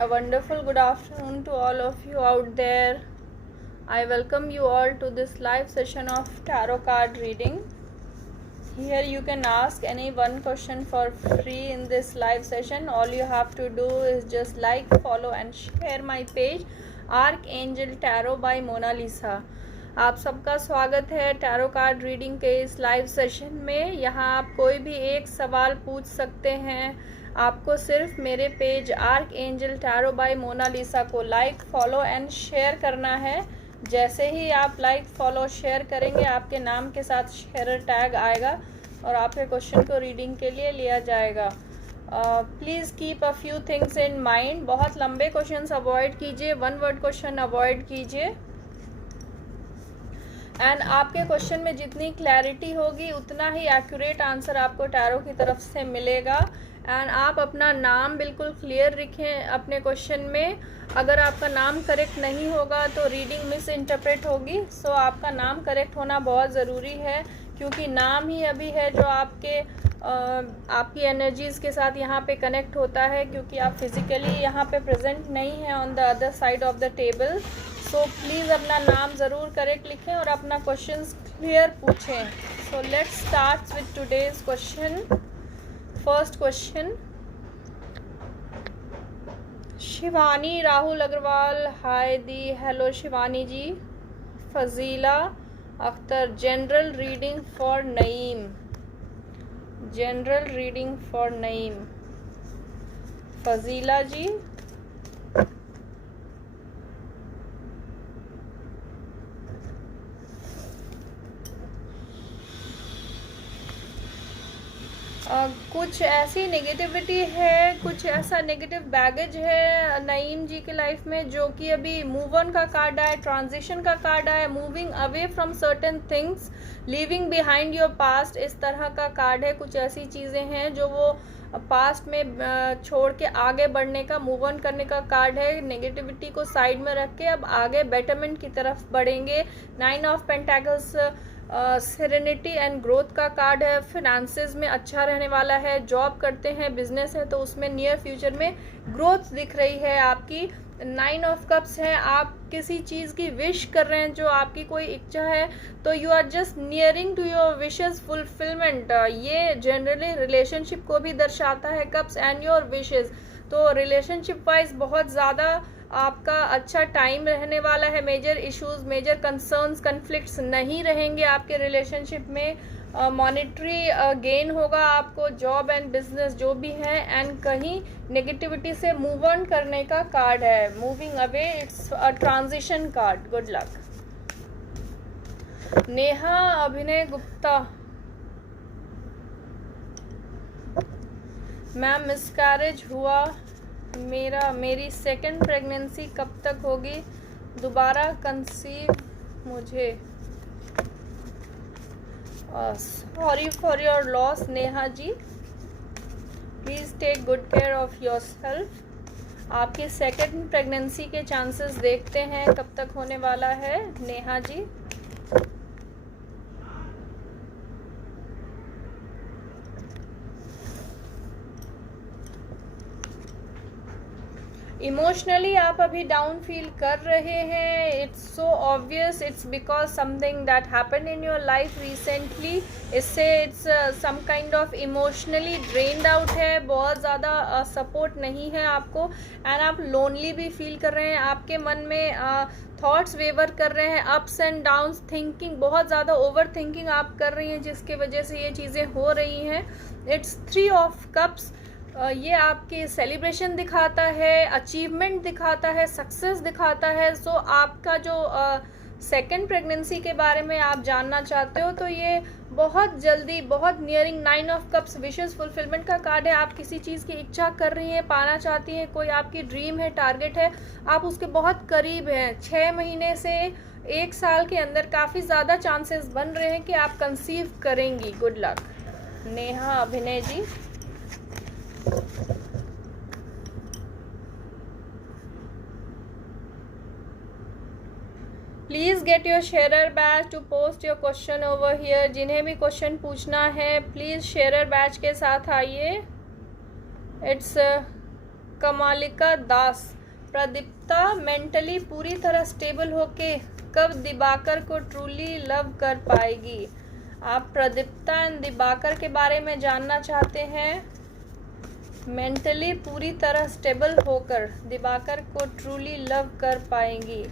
A wonderful good afternoon to all of you out there. I welcome you all to this live session of tarot card reading. Here you can ask any one question for free in this live session. All you have to do is just like, follow and share my page Archangel Tarot by Mona Lisa. आप सबका स्वागत है tarot card reading के इस live session में। यहाँ आप कोई भी एक सवाल पूछ सकते हैं। आपको सिर्फ मेरे page Archangel Tarot by Monalisa को लाइक, फॉलो एंड शेयर करना है। जैसे ही आप लाइक, फॉलो, शेयर करेंगे आपके नाम के साथ शेयर टैग आएगा और आपके क्वेश्चन को रीडिंग के लिए लिया जाएगा। Please keep a few things in mind. बहुत लंबे क्वेश्चंस अवॉइड कीजिए, वन वर्ड क्वेश्चन अवॉइड कीजिए। एंड आपके क्वेश्चन में जितनी क्लैरिटी होगी उतना ही एक्यूरेट आंसर आपको टैरो की तरफ से मिलेगा। एंड आप अपना नाम बिल्कुल क्लियर लिखें अपने क्वेश्चन में। अगर आपका नाम करेक्ट नहीं होगा तो रीडिंग मिस इंटरप्रेट होगी। सो आपका नाम करेक्ट होना बहुत ज़रूरी है, क्योंकि नाम ही अभी है जो आपकी एनर्जीज़ के साथ यहाँ पे कनेक्ट होता है, क्योंकि आप फिज़िकली यहाँ पे प्रेजेंट नहीं हैं on the other side of the table. So please अपना नाम ज़रूर करेक्ट लिखें और अपना क्वेश्चंस क्लियर पूछें। So let's start with today's question. First question, Shivani Rahul Agarwal, hi दी, hello Shivani ji. Fazila Akhtar, general reading for Naeem, general reading for Naeem. Fazila ji, कुछ ऐसी नेगेटिविटी है, कुछ ऐसा नेगेटिव बैगेज है नईम जी के लाइफ में, जो कि अभी मूव ऑन का कार्ड आया, ट्रांजिशन का कार्ड आया, moving away from certain things, leaving behind your past, इस तरह का कार्ड है। कुछ ऐसी चीज़ें हैं जो वो पास्ट में छोड़ के आगे बढ़ने का, मूव ऑन करने का कार्ड है। नेगेटिविटी को साइड में रख के अब आगे बेटरमेंट की तरफ बढ़ेंगे। 9 of pentacles serenity and growth का कार्ड है। फिनेंसेस में अच्छा रहने वाला है। जॉब करते हैं, बिजनेस है तो उसमें नियर फ्यूचर में ग्रोथ दिख रही है आपकी। 9 ऑफ कप्स है। आप किसी चीज़ की विश कर रहे हैं, जो आपकी कोई इच्छा है, तो you are just nearing to your wishes fulfilment. ये जनरली रिलेशनशिप को भी दर्शाता है, कप्स एंड योर विशेस। तो रिलेशनशिप वाइज बहुत ज़्यादा आपका अच्छा टाइम रहने वाला है। Major issues, major concerns, conflicts नहीं रहेंगे आपके रिलेशनशिप में। मॉनेटरी गेन होगा आपको, जॉब एंड बिजनेस जो भी है। एंड कहीं नेगेटिविटी से मूव ऑन करने का कार्ड है, moving away, it's a transition card. Good luck. Neha अभिनय गुप्ता, मैम मिसकैरेज हुआ मेरी सेकंड प्रेगनेंसी कब तक होगी? दोबारा कंसीव मुझे। Sorry for your loss Neha ji. Please take good care of yourself. आपकी सेकंड प्रेगनेंसी के चांसेस देखते हैं कब तक होने वाला है नेहा जी। इमोशनली आप अभी डाउन फील कर रहे हैं। It's so obvious, it's because something that happened in your life recently. इससे it's some kind of emotionally drained out है, बहुत ज़्यादा सपोर्ट नहीं है आपको। एंड आप लोनली भी फील कर रहे हैं। आपके मन में थॉट्स वेवर कर रहे हैं, अप्स एंड डाउन्स, थिंकिंग, बहुत ज़्यादा ओवर थिंकिंग आप कर रही हैं, जिसकी वजह से ये चीज़ें हो रही हैं। It's 3 of cups. ये आपके सेलिब्रेशन दिखाता है, अचीवमेंट दिखाता है, सक्सेस दिखाता है। सो आपका जो सेकंड प्रेगनेंसी के बारे में आप जानना चाहते हो, तो ये बहुत जल्दी, बहुत nearing 9 of cups wishes fulfilment का कार्ड है। आप किसी चीज़ की इच्छा कर रही हैं, पाना चाहती हैं, कोई आपकी ड्रीम है, टारगेट है, आप उसके बहुत करीब हैं। 6 महीने से 1 साल के अंदर काफ़ी ज़्यादा चांसेस बन रहे हैं कि आप कंसीव करेंगी। Good luck Neha Abhinay ji. Please get your sharer batch to post your question over here. जिन्हें भी क्वेश्चन पूछना है प्लीज़ शेयरर बैच के साथ आइए। It's Kamalika Das, Pradipta mentally पूरी तरह स्टेबल होके कब दिबाकर को ट्रूली लव कर पाएगी। आप प्रदीप्ता एंड दिबाकर के बारे में जानना चाहते हैं। मेंटली पूरी तरह स्टेबल होकर दिबाकर को ट्रूली लव कर पाएंगी।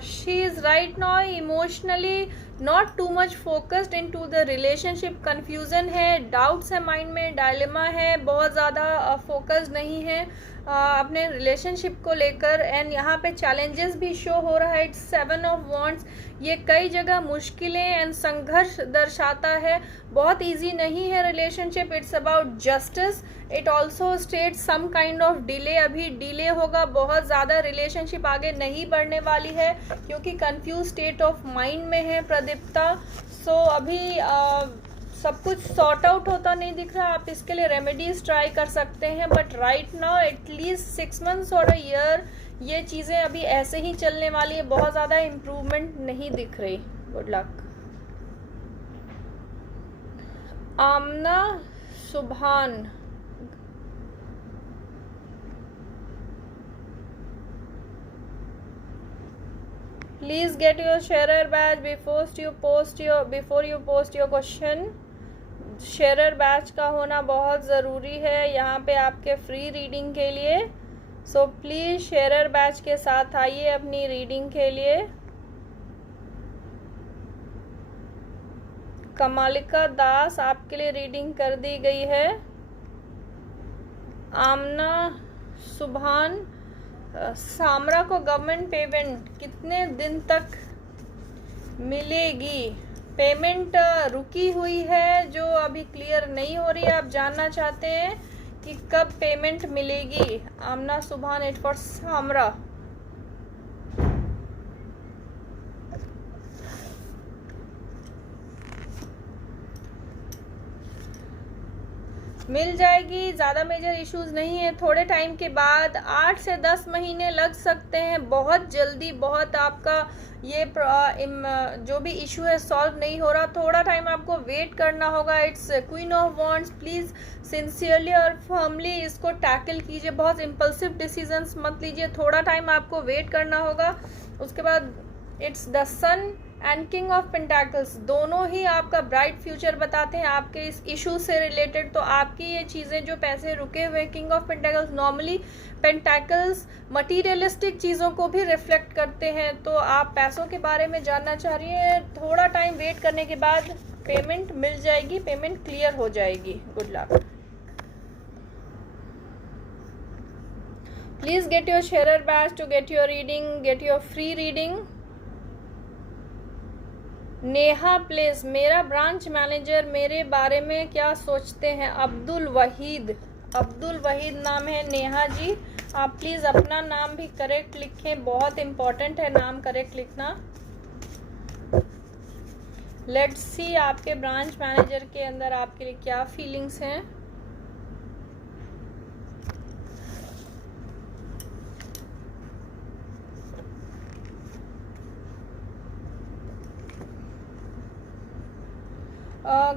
She is right now emotionally not too much focused into the relationship. confusion है, doubts है माइंड में, डायलेमा है, बहुत ज़्यादा फोकस नहीं है अपने रिलेशनशिप को लेकर। एंड यहाँ पे चैलेंजेस भी शो हो रहा है। इट्स 7 ऑफ वॉन्ड्स, ये कई जगह मुश्किलें एंड संघर्ष दर्शाता है। बहुत इजी नहीं है relationship. It's about justice. It also state some kind of delay. अभी डिले होगा, बहुत ज़्यादा रिलेशनशिप आगे नहीं बढ़ने वाली है क्योंकि कंफ्यूज स्टेट ऑफ माइंड में है प्रदीप्ता। सो अभी सब कुछ सॉर्ट आउट होता नहीं दिख रहा। आप इसके लिए रेमेडीज ट्राई कर सकते हैं, but right now at least 6 months और अ ईयर ये चीज़ें अभी ऐसे ही चलने वाली है। बहुत ज़्यादा इम्प्रूवमेंट नहीं दिख रही। Good luck. Amna Subhan, please get your sharer badge before you post your question। Sharer badge का होना बहुत ज़रूरी है यहाँ पे आपके फ्री रीडिंग के लिए। सो प्लीज़ शेयरर बैच के साथ आइए अपनी रीडिंग के लिए। कमालिका दास, आपके लिए रीडिंग कर दी गई है। आमना सुभान, सामरा को गवर्नमेंट पेमेंट कितने दिन तक मिलेगी। पेमेंट रुकी हुई है जो अभी क्लियर नहीं हो रही है। आप जानना चाहते हैं कि कब पेमेंट मिलेगी। आमना सुभान, इट फॉर सामरा। मिल जाएगी, ज़्यादा मेजर इश्यूज नहीं है। थोड़े टाइम के बाद 8 से 10 महीने लग सकते हैं। बहुत जल्दी, बहुत आपका ये जो भी इशू है सॉल्व नहीं हो रहा। थोड़ा टाइम आपको वेट करना होगा। It's queen of wands. Please sincerely और फर्मली इसको टैकल कीजिए। बहुत इम्पल्सिव डिसीजंस मत लीजिए। थोड़ा टाइम आपको वेट करना होगा। उसके बाद it's the sun and king of pentacles, दोनों ही आपका ब्राइट फ्यूचर बताते हैं आपके इस इशू से रिलेटेड। तो आपकी ये चीज़ें जो पैसे रुके हुए, king of pentacles, normally pentacles materialistic चीज़ों को भी रिफ्लेक्ट करते हैं। तो आप पैसों के बारे में जानना चाह रही हैं। थोड़ा टाइम वेट करने के बाद पेमेंट मिल जाएगी, पेमेंट क्लियर हो जाएगी। Good luck. Please get your sharer batch to get your reading, get your free reading. Neha please, मेरा ब्रांच मैनेजर मेरे बारे में क्या सोचते हैं। अब्दुल वहीद, अब्दुल वहीद नाम है नेहा जी। आप प्लीज़ अपना नाम भी करेक्ट लिखें, बहुत इम्पॉर्टेंट है नाम करेक्ट लिखना। लेट्स सी आपके ब्रांच मैनेजर के अंदर आपके लिए क्या फीलिंग्स हैं।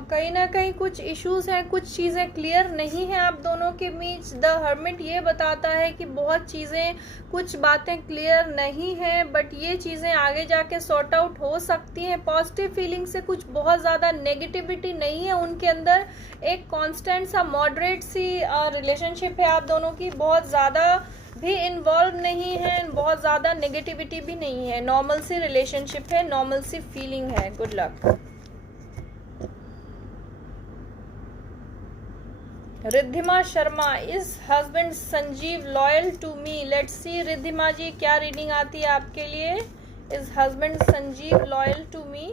कहीं ना कहीं कुछ इश्यूज हैं, कुछ चीज़ें क्लियर नहीं हैं आप दोनों के बीच। द हर्मिट ये बताता है कि बहुत चीज़ें, कुछ बातें क्लियर नहीं हैं, बट ये चीज़ें आगे जाके सॉर्ट आउट हो सकती हैं। पॉजिटिव फीलिंग से कुछ बहुत ज़्यादा नेगेटिविटी नहीं है उनके अंदर। एक कांस्टेंट सा मॉडरेट सी रिलेशनशिप है आप दोनों की। बहुत ज़्यादा भी इन्वॉल्व नहीं है, बहुत ज़्यादा नेगेटिविटी भी नहीं है। नॉर्मल सी रिलेशनशिप है, नॉर्मल सी फीलिंग है। Good luck. Riddhima Sharma, is husband Sanjeev loyal to me. Let's see Riddhima ji क्या रीडिंग आती है आपके लिए। Is husband Sanjeev loyal to me.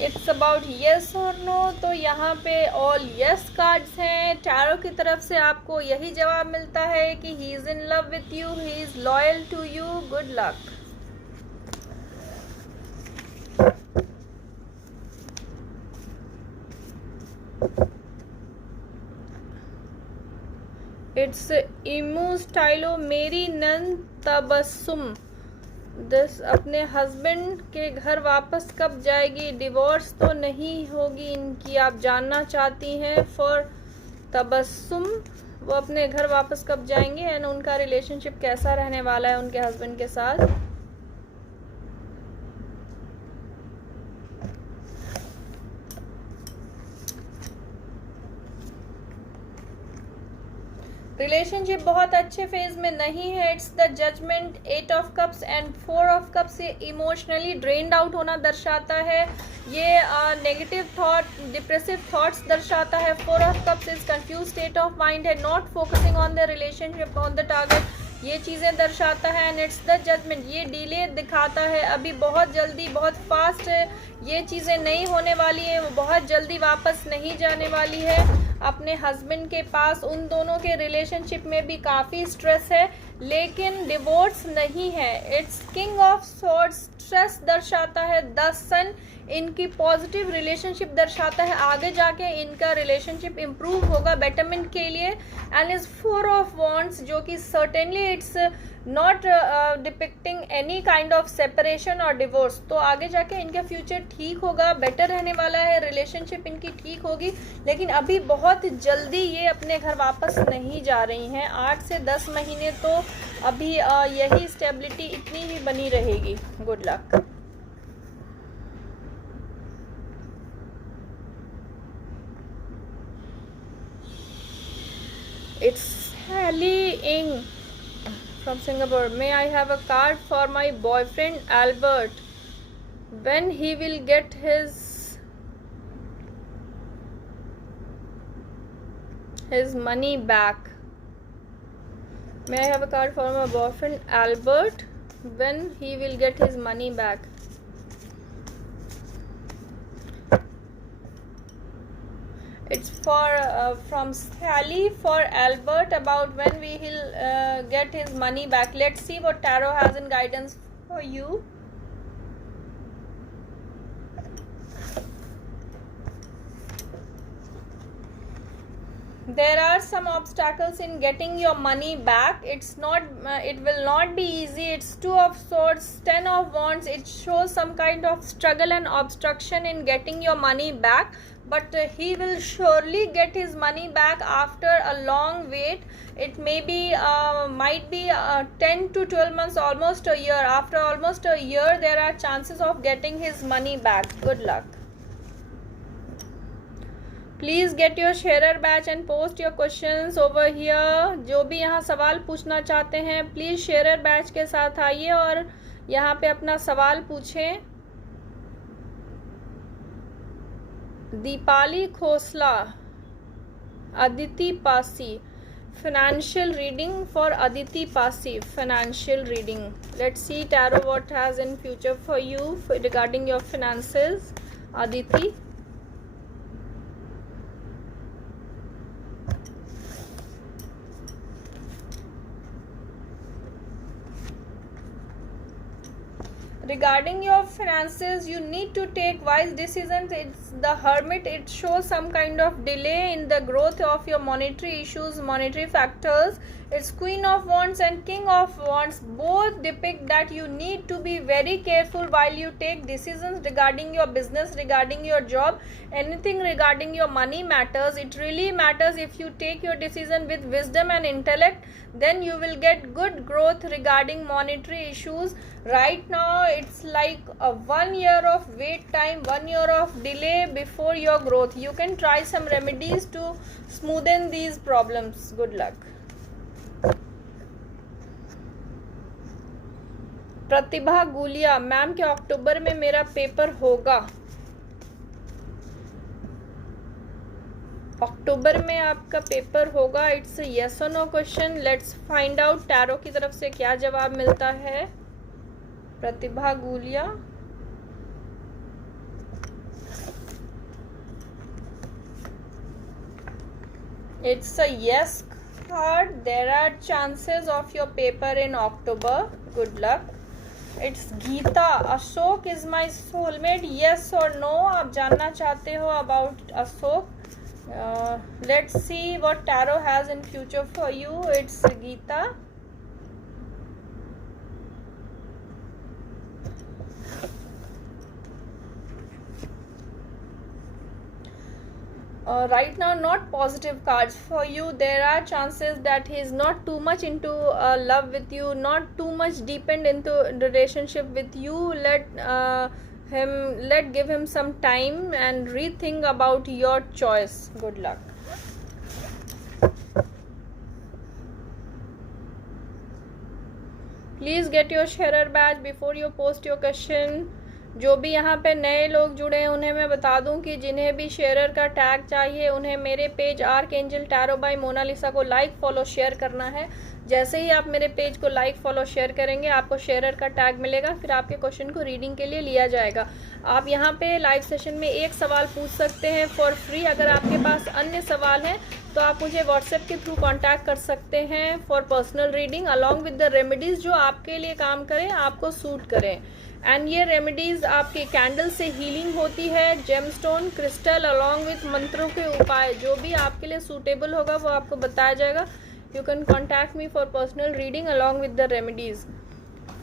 It's about yes और नो। तो यहाँ पे ऑल येस कार्ड्स हैं। टैरो की तरफ से आपको यही जवाब मिलता है कि he is in love with you, he is loyal to you. Good luck. It's emu Stylo मेरी नन तबस्सुम। दिस अपने हस्बैंड के घर वापस कब जाएगी? डिवोर्स तो नहीं होगी इनकी, आप जानना चाहती हैं। फॉर तबस्सुम, वो अपने घर वापस कब जाएंगे एंड उनका रिलेशनशिप कैसा रहने वाला है उनके हस्बैंड के साथ। रिलेशनशिप बहुत अच्छे फेज में नहीं है। It's the judgement, 8 of cups and 4 of cups. ये इमोशनली ड्रेन्ड आउट होना दर्शाता है, ये नेगेटिव थॉट, डिप्रेसिव थॉट्स दर्शाता है। 4 of cups is confused state of mind है, not focusing on the relationship on the target, ये चीज़ें दर्शाता है। एंड इट्स द जजमेंट, ये डिले दिखाता है, अभी बहुत जल्दी, बहुत फास्ट ये चीज़ें नहीं होने वाली है, वो बहुत जल्दी वापस नहीं जाने वाली है अपने हस्बैंड के पास। उन दोनों के रिलेशनशिप में भी काफ़ी स्ट्रेस है, लेकिन डिवोर्स नहीं है। It's king of swords, stress दर्शाता है। द सन, इनकी पॉजिटिव रिलेशनशिप दर्शाता है, आगे जाके इनका रिलेशनशिप इम्प्रूव होगा बेटरमेंट के लिए। एंड इज 4 ऑफ वॉन्ड्स, जो कि certainly it's not depicting any kind of separation और डिवोर्स। तो आगे जाके इनका फ्यूचर ठीक होगा, बेटर रहने वाला है, रिलेशनशिप इनकी ठीक होगी, लेकिन अभी बहुत जल्दी ये अपने घर वापस नहीं जा रही हैं। 8 से 10 महीने तो अभी यही स्टेबिलिटी इतनी ही बनी रहेगी। Good luck. It's Sally Ing from Singapore. May I have a card for my boyfriend Albert? When he will get his money back? May I have a card for my boyfriend Albert? When he will get his money back? It's for from Sally for Albert, about when we will get his money back. Let's see what tarot has in guidance for you. There are some obstacles in getting your money back. It's not it will not be easy. It's 2 of swords, 10 of wands. It shows some kind of struggle and obstruction in getting your money back, but he will surely get his money back after a long wait. It may be might be 10 to 12 months, almost a year. After almost a year, there are chances of getting his money back. Good luck. Please get your sharer badge and post your questions over here. जो भी यहाँ सवाल पूछना चाहते हैं please शेयरर batch के साथ आइए और यहाँ पे अपना सवाल पूछें। Deepali Khosla, Aditi Pasi, financial reading for Aditi Pasi, financial reading. Let's see tarot what has in future for you regarding your finances, Aditi. Regarding your finances, you need to take wise decisions. It's the Hermit. It shows some kind of delay in the growth of your monetary issues, monetary factors. It's Queen of Wands and King of Wands. Both depict that you need to be very careful while you take decisions regarding your business, regarding your job, anything regarding your money matters. It really matters. If you take your decision with wisdom and intellect, then you will get good growth regarding monetary issues. Right now it's like a 1 year of wait time, 1 year of delay before your growth. You can try some remedies to smoothen these problems. Good luck. Pratibha Gulia, ma'am क्या अक्टूबर में मेरा paper होगा? अक्टूबर में आपका paper होगा। It's yes और no question. Let's find out tarot की तरफ से क्या जवाब मिलता है। प्रतिभा Gulia, it's a yes card. There are chances of your paper in October. Good luck. It's Geeta. Ashok is my soulmate. Yes or no? आप जानना चाहते हो about Ashok. Let's see what tarot has in future for you. It's Geeta. Right now, not positive cards for you. There are chances that he is not too much into love with you, not too much deepened into relationship with you. Give him some time and rethink about your choice. Good luck. Please get your sharer badge before you post your question. जो भी यहाँ पे नए लोग जुड़े हैं उन्हें मैं बता दूं कि जिन्हें भी शेयरर का टैग चाहिए उन्हें मेरे page Archangel Tarot by Monalisa को लाइक फॉलो शेयर करना है। जैसे ही आप मेरे पेज को लाइक फॉलो शेयर करेंगे आपको शेयरर का टैग मिलेगा, फिर आपके क्वेश्चन को रीडिंग के लिए लिया जाएगा। आप यहाँ पे लाइव सेशन में एक सवाल पूछ सकते हैं फॉर फ्री। अगर आपके पास अन्य सवाल हैं तो आप मुझे व्हाट्सएप के थ्रू कांटेक्ट कर सकते हैं for personal reading along with the remedies जो आपके लिए काम करें, आपको सूट करें। एंड ये रेमेडीज़ आपकी कैंडल से हीलिंग होती है, जेमस्टोन, क्रिस्टल अलॉन्ग विथ मंत्रों के उपाय जो भी आपके लिए सूटेबल होगा वो आपको बताया जाएगा। You can contact me for personal reading along with the remedies.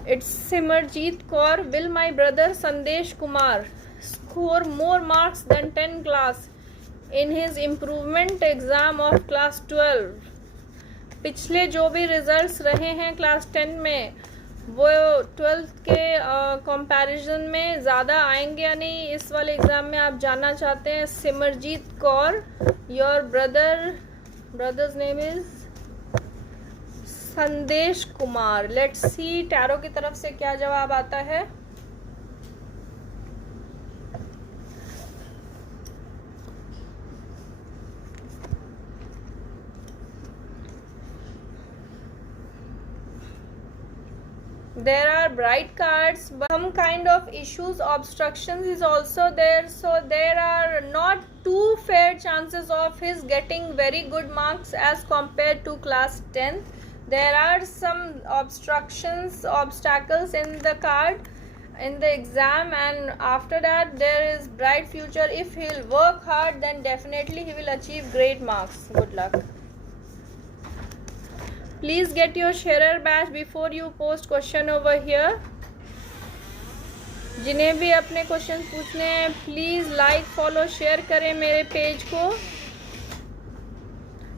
It's Simarjeet Kaur. Will my brother Sandesh Kumar score more marks than 10 class in his improvement exam of class 12? पिछले जो भी रिजल्ट्स रहे हैं क्लास 10 में वो 12th के कंपैरिजन में ज़्यादा आएंगे या नहीं, इस वाले एग्ज़ाम में आप जानना चाहते हैं। Simarjeet Kaur, your brother's name is संदेश कुमार। लेट्स सी टैरो की तरफ से क्या जवाब आता है। There are bright cards, but some kind of issues, obstructions is also there. So there are not too fair chances of his getting very good marks as compared to class 10th. There are some obstacles in the card, in the exam, and after that there is bright future. If he will work hard, then definitely he will achieve great marks. Good luck. Please get your sharer badge before you post question over here. जिन्हें भी अपने question पूछने हैं please like follow share करें मेरे page को।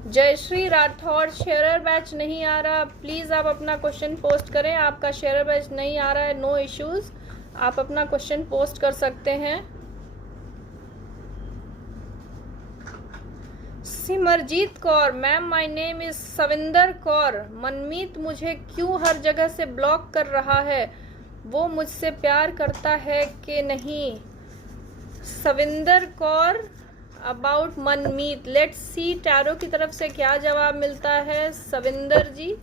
Jayashree Rathore, share batch नहीं आ रहा, प्लीज़ आप अपना क्वेश्चन पोस्ट करें। आपका शेयर बैच नहीं आ रहा है, नो इश्यूज़, आप अपना क्वेश्चन पोस्ट कर सकते हैं। Simarjeet Kaur, ma'am my name is Savinder Kaur. Manmeet मुझे क्यों हर जगह से ब्लॉक कर रहा है, वो मुझसे प्यार करता है कि नहीं? Savinder Kaur about Manmeet. Let's see tarot की तरफ से क्या जवाब मिलता है Savinder ji.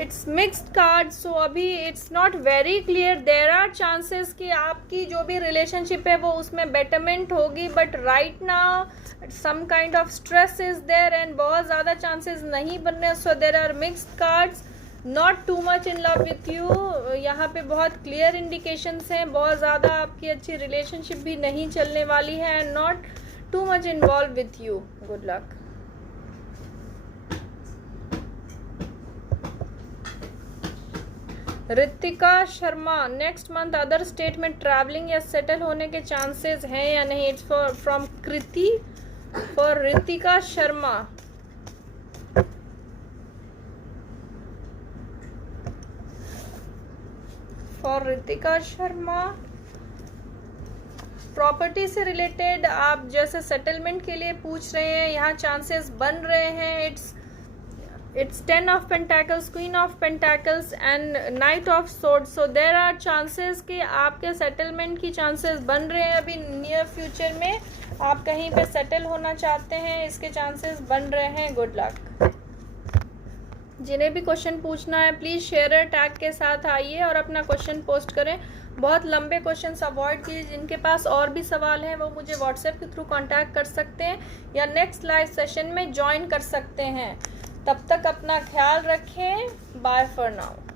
It's mixed card, so अभी it's not very clear. There are chances कि आपकी जो भी रिलेशनशिप है वो उसमें बेटरमेंट होगी, but right now some kind of stress is there and बहुत ज़्यादा चांसेस नहीं बन रहे। So there are mixed cards, not too much in love with you. यहाँ पे बहुत क्लियर इंडिकेशंस हैं, बहुत ज़्यादा आपकी अच्छी रिलेशनशिप भी नहीं चलने वाली है and not too much involve with you. Good luck. Ritika Sharma, next month other state में ट्रैवलिंग या सेटल होने के चांसेस हैं या नहीं? It's from Kriti for Ritika Sharma. For Ritika Sharma property से रिलेटेड आप जैसे सेटलमेंट के लिए पूछ रहे हैं, यहाँ चांसेस बन रहे हैं। It's 10 of Pentacles, Queen of Pentacles and Knight of Swords. So there are chances कि आपके सेटलमेंट की चांसेस बन रहे हैं। अभी नियर फ्यूचर में आप कहीं पे सेटल होना चाहते हैं, इसके चांसेस बन रहे हैं। Good luck. जिन्हें भी क्वेश्चन पूछना है प्लीज़ शेयरर टैग के साथ आइए और अपना क्वेश्चन पोस्ट करें। बहुत लंबे क्वेश्चंस अवॉइड कीजिए। जिनके पास और भी सवाल हैं वो मुझे व्हाट्सएप के थ्रू कांटेक्ट कर सकते हैं या नेक्स्ट लाइव सेशन में ज्वाइन कर सकते हैं। तब तक अपना ख्याल रखें। Bye for now.